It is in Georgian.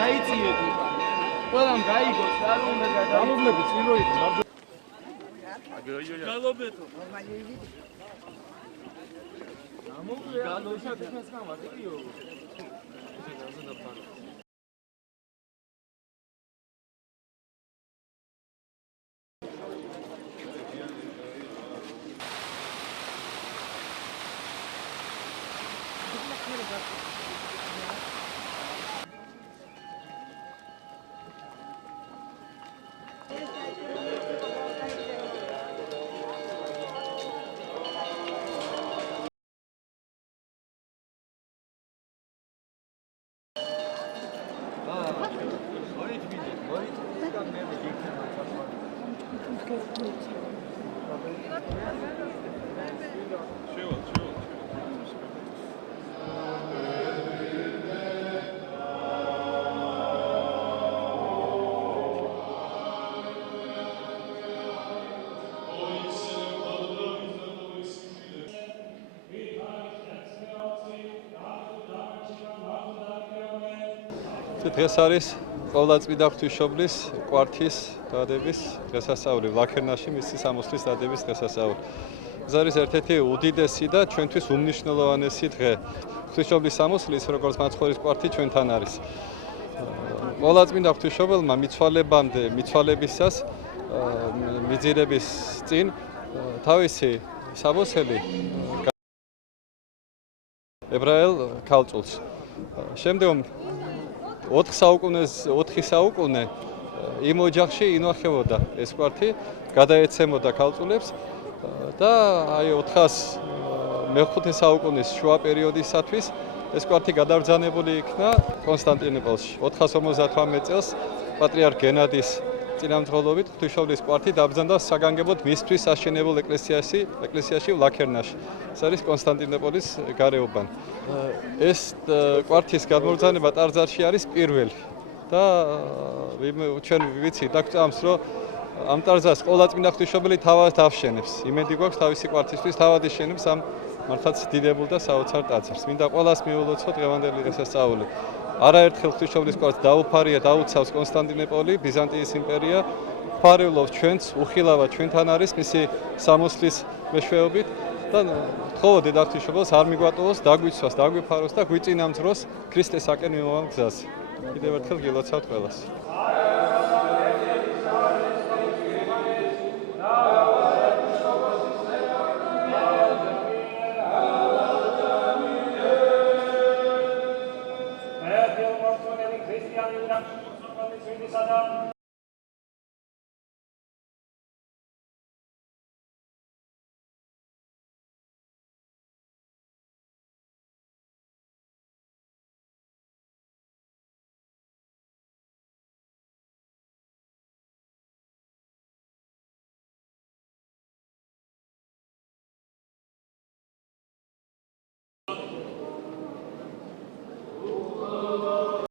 გაიწიეთ ყველამ გაიგოს რა უნდა გამოვლები წილო იყო გალობეთო გამოვლე გალოშა თქოს გამარტიო დღეს არის ყოვლადწმიდა ღვთისმშობლის კვართის დადების დღესასწაული ლაქერნაში მისი სამოსლის დადების დღესასწაული. ეს არის ერთ-ერთი უდიდესი და ჩვენთვის უმნიშვნელოვანესი დღე. ღვთისმშობლის სამოსლის როგორც მაცხოვრის კვართი ჩვენთან არის. ყოვლადწმიდა ღვთისმშობელმა მიცვალებამდე, მიცვალებისას მიძირების წინ თავისი სამოსელი ებრაელ ქალწულს. შემდგომ 4 საუკუნე იმ ოჯახში ინახებოდა ეს კვართი, გადაეცემოდა ქალწულებს და აი 405 საუკუნის შუა პერიოდისათვის ეს კვართი გადაბრძანებული იქნა კონსტანტინოპოლში. 458 წელს პატრიარქ გენადის წინამძღოლობით ღვთისმშობლის კვართი დაბრძანდა საგანგებოდ მისთვის აშენებულ ეკლესიაში ლაქერნაში. ეს არის კონსტანტინოპოლის გარეუბანი. ეს კვართის გამბრძანება ტაძარში არის პირველი და ჩვენ ვიცი დაგწამს რომ ამ ტაძარს ყოვლადწმიდა ღვთისმშობელი თავად ავშენებს. იმედი გვაქვს თავისი კვართისთვის თავად იშენებს ამ მართლაც დიდებულ და საოცარ ტაძარს. მინდა ყველას მიულოცო დღევანდელი დღესასწაული. არაერთხელ ღვთისმშობლის კვართს დაუფარია, დაუცავს კონსტანტინოპოლი, ბიზანტიის იმპერია. ვფარივლობს ჩვენც, უხილავად ჩვენთან არის მისი სამოსლის მეშვეობით და თხოვო დედა ღვთისმშობელს არ მიგვატოვოს, დაგვიცვას, დაგვიფაროს და გვიწინამძღვროს ქრისტესაკენ მიმავალ გზაზე. კიდევ ერთხელ გილოცავთ ყველას.